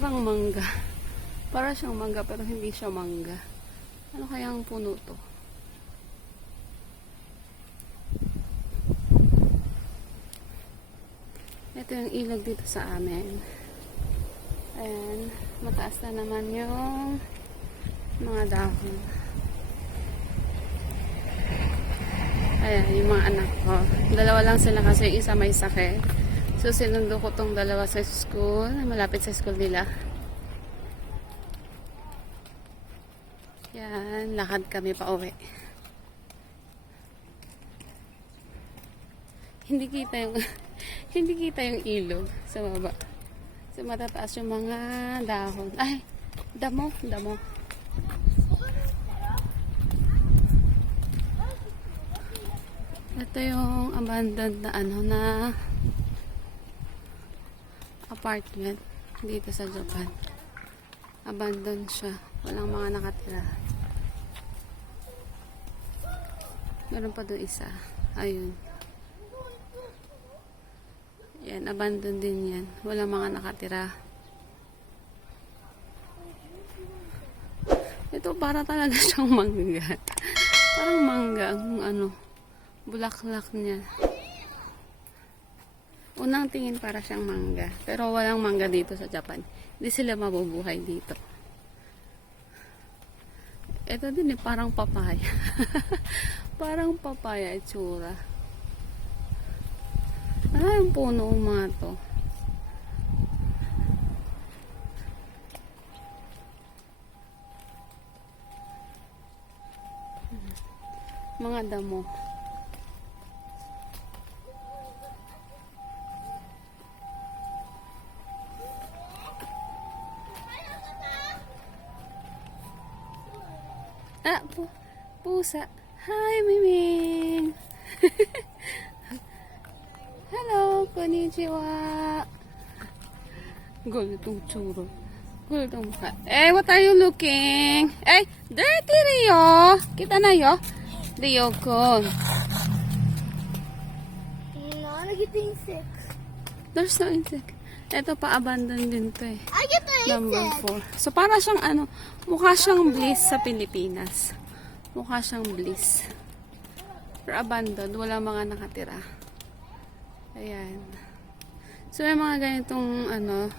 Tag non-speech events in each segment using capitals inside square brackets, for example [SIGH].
parang mangga. Para siyang mangga pero hindi siya mangga. Ano kaya ang puno to? Ito yung ilog dito sa amin. Ayan, mataas na naman yung mga dahon. Ayan, yung mga anak ko. Dalawa lang sila kasi isa may sakit. So, sinundo ko tong dalawa sa school. Malapit sa school nila. Yan, lakad kami pa uwi. Hindi kita yung [LAUGHS] hindi kita yung ilog sa baba. So, matataas yung mga dahon. Ay, damo, damo. Ito yung abandoned na ano na apartment dito sa Japan. Abandoned siya. Walang mga nakatira. Meron pa doon isa. Ayun. Yan, abandoned din yan. Walang mga nakatira. Ito para talaga [LAUGHS] siyang mangga. Parang mangga ang ano, bulaklak niya. Unang tingin para siyang mangga. Pero walang mangga dito sa Japan. Hindi sila mabubuhay dito. Ito din eh, parang papaya. [LAUGHS] parang papaya itsura. Ano yung puno mga to? Mga damo. Ah, pu pusa. Hi, Miming. [LAUGHS] Hello, konnichiwa. Gulitong tsuro. Gulitong mukha. Eh, what are you looking? Eh, dirty Rio. Kita na yo. Rio kun. No, sick. There's no insect. Ito pa abandon din to eh. Number insect. 4. So, para siyang ano, mukha siyang bliss sa Pilipinas. Mukha siyang bliss. Pero abandoned, wala mga nakatira. Ayan. So, may mga ganitong, ano,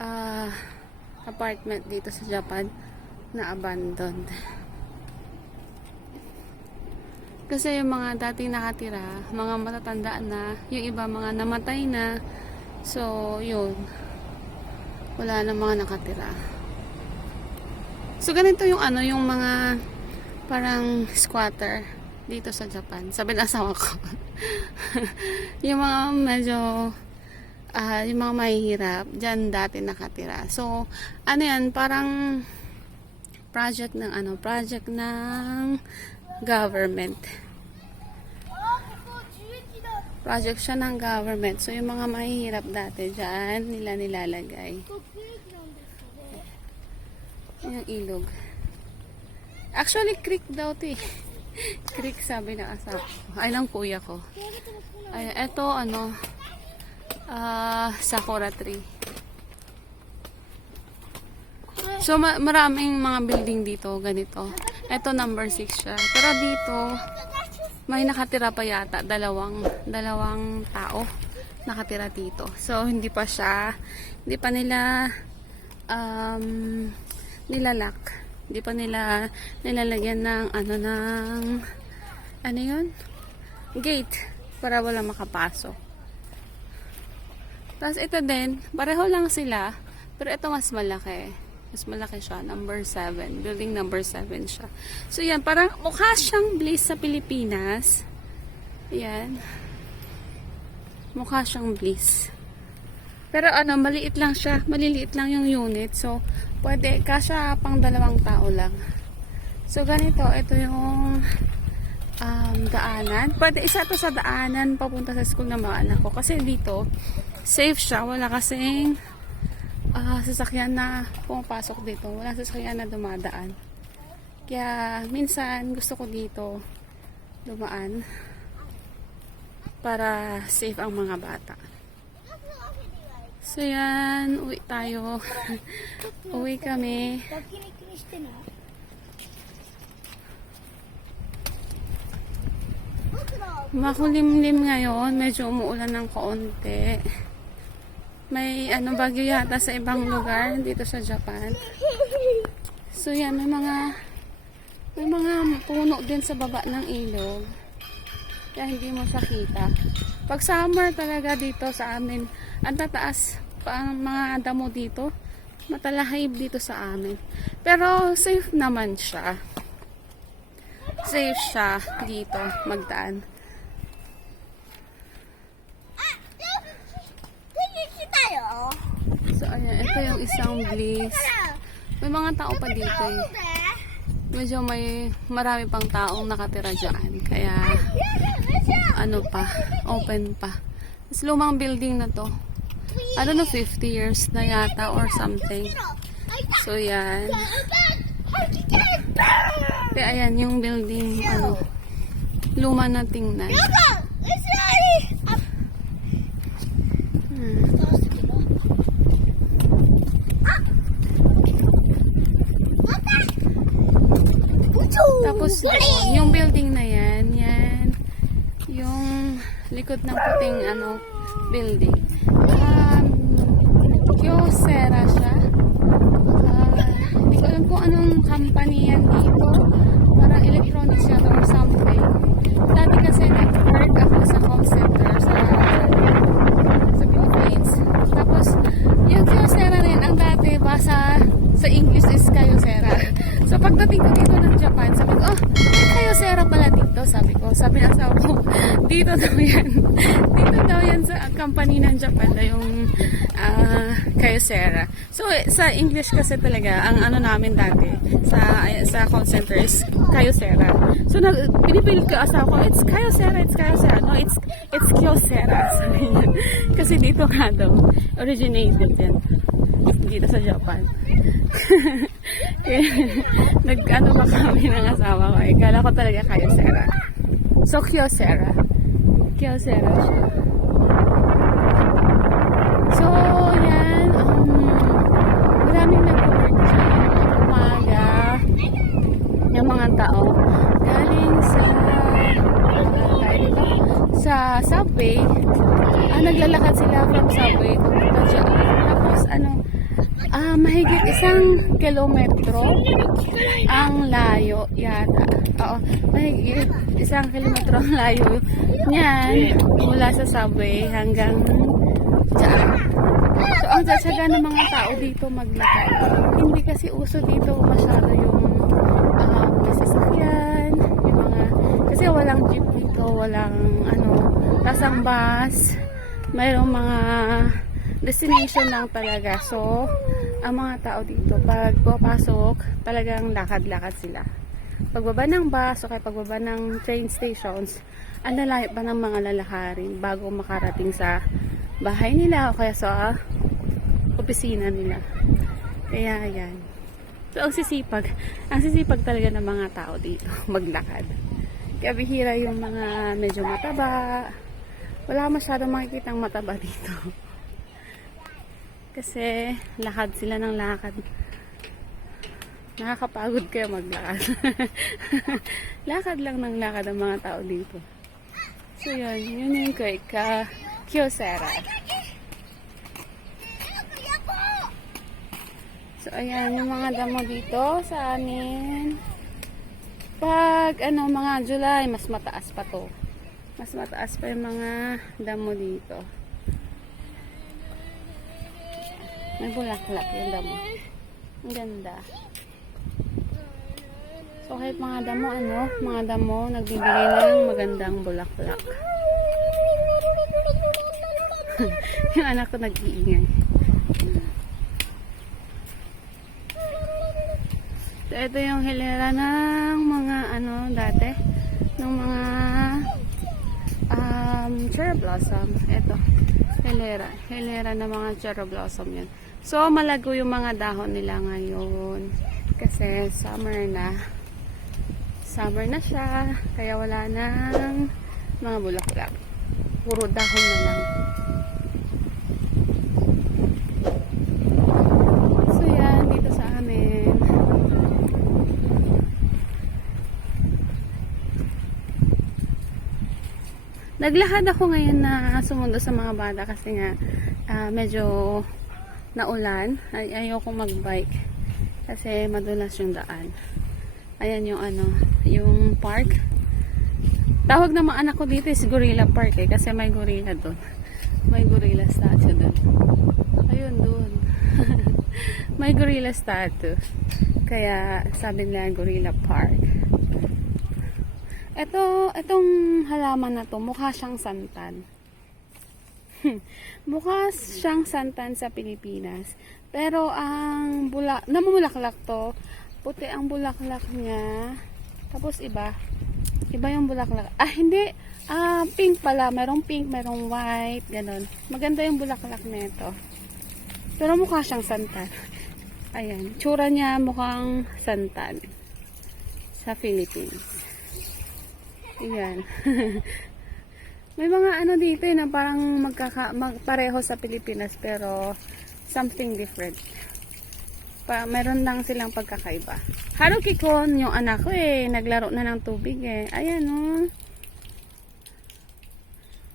ah, apartment dito sa Japan na abandoned. Kasi yung mga dating nakatira, mga matatanda na, yung iba mga namatay na. So, yun wala na mga nakatira. So, ganito yung ano, yung mga parang squatter dito sa Japan. Sabi ng asawa ko. [LAUGHS] yung mga medyo ah yung mga mahihirap, dyan dati nakatira. So, ano yan, parang project ng ano, project ng government. Project siya ng government. So, yung mga mahihirap dati dyan, nila nilalagay. Yung ilog. Actually, creek daw to eh. [LAUGHS] creek sabi ng asawa. Ay, ng kuya ko. Ay, eto ano, ah, sakura tree. So, ma- maraming mga building dito, ganito. Eto, number 6 siya. Pero dito, may nakatira pa yata, dalawang, dalawang tao nakatira dito. So, hindi pa siya, hindi pa nila, um, nilalak. Hindi pa nila nilalagyan ng, ano, ng, ano yun? Gate, para wala makapasok. Tapos ito din, pareho lang sila, pero ito mas malaki. Mas malaki siya, number 7. Building number 7 siya. So yan, parang mukha siyang Bliss sa Pilipinas. Yan. Mukha siyang Bliss. Pero ano, maliit lang siya. Maliliit lang yung unit. So, pwede, kasya pang dalawang tao lang. So, ganito, ito yung um, daanan. Pwede isa to sa daanan papunta sa school ng mga anak ko. Kasi dito, safe siya. Wala kasing ah, sasakyan na pumapasok dito. Wala sasakyan na dumadaan. Kaya, minsan, gusto ko dito dumaan para safe ang mga bata. So yan, uwi tayo. [LAUGHS] uwi kami. Makulimlim ngayon, medyo umuulan ng kaunti. May ano bagyo yata sa ibang lugar dito sa Japan. So yan, may mga may mga puno din sa baba ng ilog. Kaya hindi mo siya kita. Pag summer talaga dito sa amin, ang tataas pa ang mga damo dito. Matalahib dito sa amin. Pero safe naman siya. Safe siya dito magdaan. Tingin tayo. So ayan, ito yung isang bliss. May mga tao pa dito eh. Medyo may marami pang taong nakatira dyan. Kaya ano pa, open pa. Mas lumang building na to. I don't know, 50 years na yata or something. So yan. Kaya ayan yung building, ano, luma na tingnan. Hmm. Tapos doon, yung building na yan, yan, yung likod ng puting ano, building. Um, Kyocera siya. Ah, Hindi ko alam kung anong company yan dito. Parang electronics yata or something. Dati kasi nag-work ako sa call center sa sa Philippines. Tapos, yung Kyocera rin, ang dati ba sa, English is Kyocera. So, pagdating ko dito ng Japan, sabi ko, oh, Kyocera pala dito, sabi ko. Sabi ng asawa ko, [LAUGHS] dito daw yan. dito daw yan sa company ng Japan na yung ah, Kyocera. So, sa English kasi talaga, ang ano namin dati, sa sa call center is Kyocera. So, na, pinipilit ko asawa ko, it's Kyocera, it's Kyocera. No, it's, it's Kyocera. [LAUGHS] Kasi dito nga daw, originated yan. Dito sa Japan. [LAUGHS] Kaya, nag-ano pa kami ng asawa ko. Eh. Ko talaga Kyocera. So, Kyocera. Kyocera siya. So, yan. Um, maraming nag-work dyan. Umaga. Mga tao. Galing sa sa subway. Ah, naglalakad sila from subway papunta. Tapos, ano, ah, mahigit isang kilometro ang layo yata. Oo, mahigit isang kilometro ang layo niyan mula sa subway hanggang dyan. So, ang tsatsaga ng mga tao dito maglakad. Hindi kasi uso dito masyado yung uh, may sasakyan, yung mga, kasi walang jeep dito, walang ano, tasang bus, mayroong mga destination lang talaga. So, ang mga tao dito, pag papasok, talagang lakad-lakad sila. Pagbaba ng bus o kaya pagbaba ng train stations, ang lalayo pa ng mga lalakarin bago makarating sa bahay nila o kaya sa opisina nila. Kaya yan. So, ang sisipag, ang sisipag talaga ng mga tao dito, [LAUGHS] maglakad. Kaya bihira yung mga medyo mataba. Wala masyadong makikitang mataba dito. Kasi, lakad sila ng lakad. Nakakapagod kayo maglakad. [LAUGHS] lakad lang ng lakad ang mga tao dito. So, yun. Yun yung kay ka Kyocera. So, ayan, yung mga damo dito sa amin. Pag, ano, mga July, mas mataas pa to. Mas mataas pa yung mga damo dito. May bulaklak yung damo. Ang ganda. So, kahit mga damo, ano, mga damo, nagbibigay ng magandang bulaklak. [LAUGHS] yung anak ko nag-iingay. So, ito yung hilera ng ano dati. Ng mga um, cherry blossom. Ito. Hilera. Hilera ng mga cherry blossom yan. So, malago yung mga dahon nila ngayon. Kasi summer na. Summer na siya. Kaya wala nang mga bulaklak. Puro dahon na lang. Naglakad ako ngayon na sumundo sa mga bata kasi nga ah, medyo naulan. Ay, ayoko magbike kasi madulas yung daan. Ayan yung ano, yung park. Tawag ng mga anak ko dito is Gorilla Park eh kasi may gorilla doon. May gorilla statue doon. Ayun doon. [LAUGHS] may gorilla statue. Kaya sabi nila Gorilla Park. Ito, itong halaman na to, mukha siyang santan. [LAUGHS] mukha siyang santan sa Pilipinas. Pero ang bulak, namumulaklak to, puti ang bulaklak niya. Tapos iba, iba yung bulaklak. Ah, hindi, ah, pink pala. Merong pink, merong white, ganun. Maganda yung bulaklak nito. Pero mukha siyang santan. [LAUGHS] Ayan, tsura niya mukhang santan sa Philippines. Ayan. [LAUGHS] May mga ano dito eh, na parang magkaka, magpareho sa Pilipinas pero something different. Pa, meron lang silang pagkakaiba. Haruki Kon, yung anak ko eh, naglaro na ng tubig eh. Ayan oh.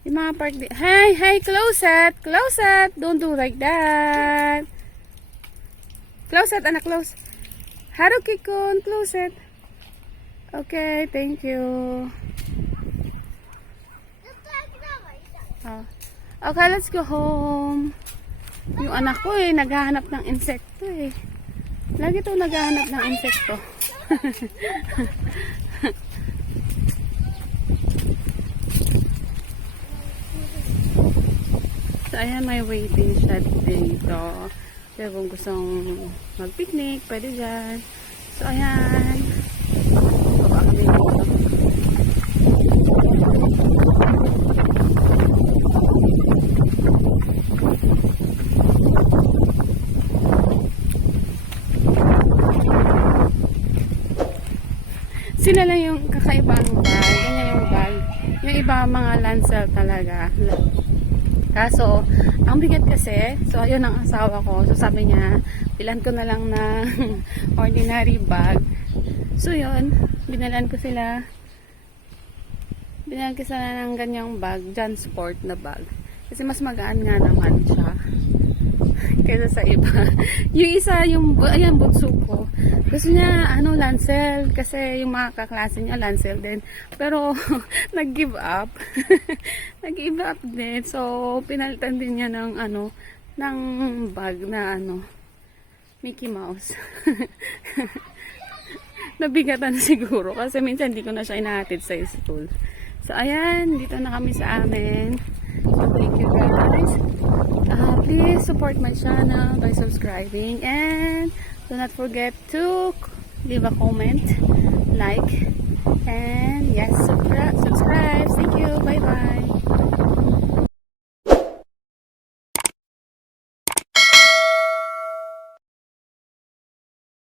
Yung mga park di- Hey, hey, close it! Close it! Don't do like that! Close it, anak, close. Haruki Kun, close. Okay, thank you. Ah. Okay, let's go home. Yung anak ko eh, naghahanap ng insekto eh. Lagi to naghahanap ng insekto. [LAUGHS] so, ayan, may waiting shed dito. Kaya kung gustong mag-picnic, pwede dyan. So, ayan. Baba kami dito. Sila lang yung kakaibang bag. Ganyan yung bag. Yung iba mga Lancel talaga. Kaso, ang bigat kasi, so ayun ang asawa ko. So sabi niya, bilan ko na lang na [LAUGHS] ordinary bag. So yun, binalan ko sila. Binalan ko sila ng ganyang bag, John Sport na bag. Kasi mas magaan nga naman siya [LAUGHS] kaysa sa iba. [LAUGHS] yung isa, yung, ayan, butso ko. Gusto niya, ano, Lancel. Kasi yung mga kaklase niya, Lancel din. Pero, [LAUGHS] nag-give up. nag-give up din. So, pinalitan din niya ng, ano, ng bag na, ano, Mickey Mouse. Nabigatan siguro. Kasi minsan, hindi ko na siya inahatid sa school. So, ayan, dito na kami sa amin. So, thank you guys please support my channel by subscribing and do not forget to leave a comment like and yes subscribe subscribe. Thank you. Bye bye